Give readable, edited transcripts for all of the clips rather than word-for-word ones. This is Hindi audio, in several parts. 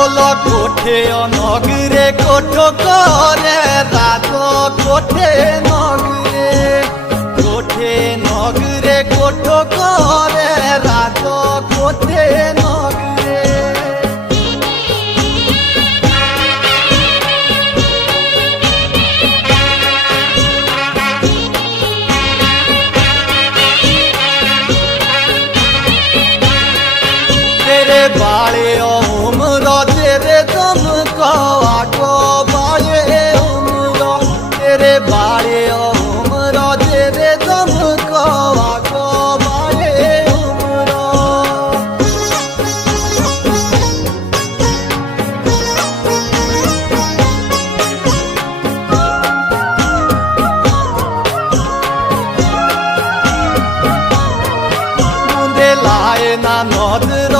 बोलो कोठे नगरे कोठो करे राजो कोठे नगरे कोठो करे राजो कोठे नगरे तेरे बाले उम्र तेरे दम को आगो बाले उम्र तेरे बाले उम्र तेरे दम को आगो बाले उम्र मुंडे लाए ना नजर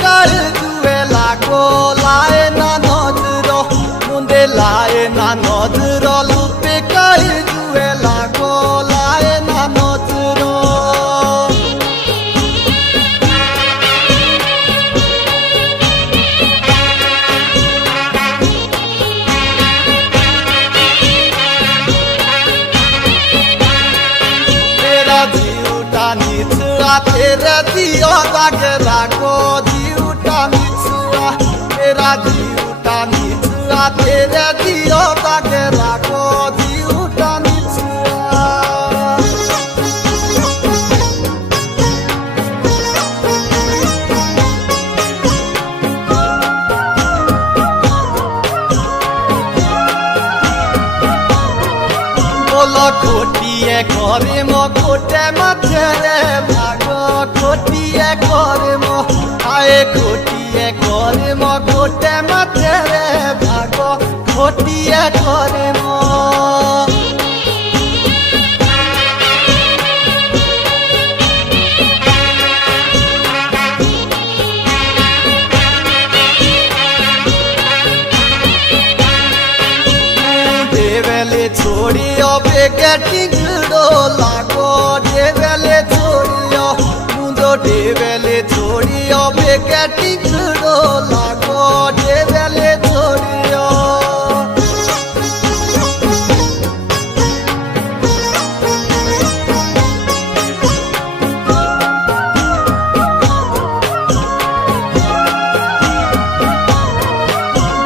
कर दुए लागो लाए ना नजर मुंडे लाए ना नजर लुपे कर दुए लागो लाए ना नजर तेरा जीवटा निचरा तेरा दियो लागे लागो तेरा जीवटा निचरा तेरे दियो ताके राखो जीवटा निचरा बोलो खोटिए घरे मो खोटे माथे रे भागो खोटिए घरे मो आए खोटिए घरे मो खोटे माथे रे भागो खोटिए घरे मो देवेले छोड़ियो बेगे टिंगड़ो लागो देवेले छोड़ियो मुंडो देवेले छोड़ियो बेगे टिंगड़ो लागो देवेले छोड़ियो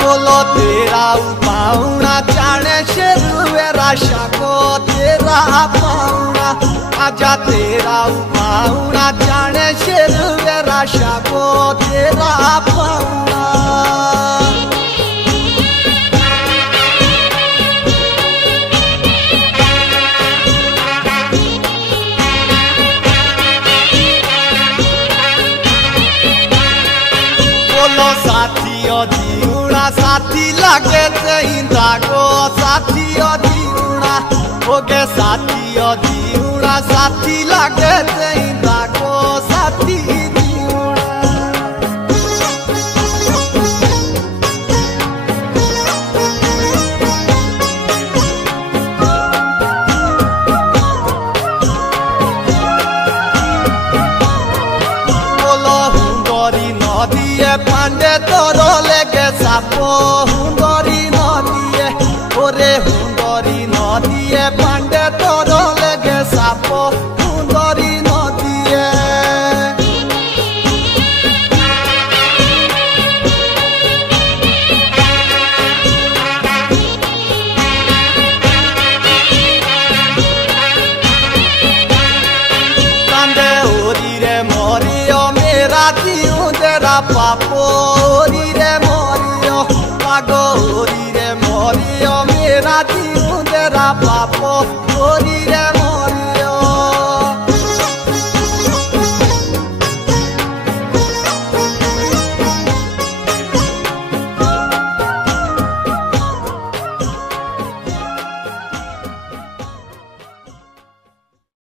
बोलो तेरा पाउना जाने शेरुएरा शाको तेरा पाउना आजा तेरा पाउना जाने शेरुएरा शाको तेरा पाउना बोलो साथियों जीवना साथी लागे इंदा को साथियों जीवना होगे साथियों जीवना साथी लागे इंदा को साथी जीवना बोलो हुंगरी नदिए पांडे तोरो लेगे सापो हुंगरी नदिए ओरे हुंगरी नदिए पांडे तोरो लेगे सापो हुंगरी नदिए कांदे ओरी रे मोरियो मेरा जीव तेरा पापो ओरी